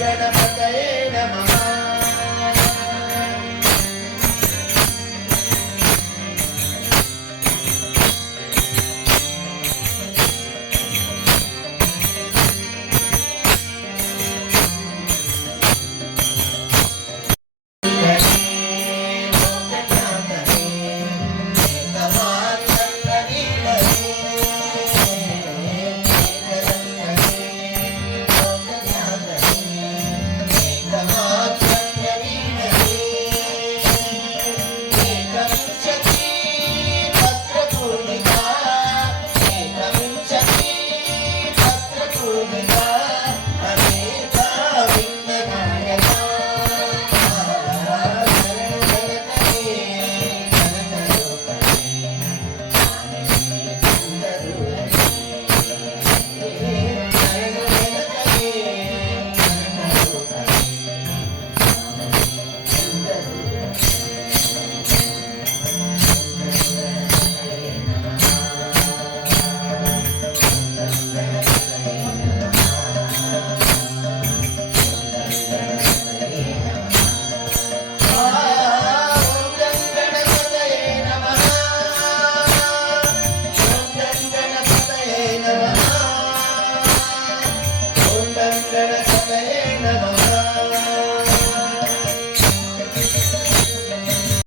गणपतये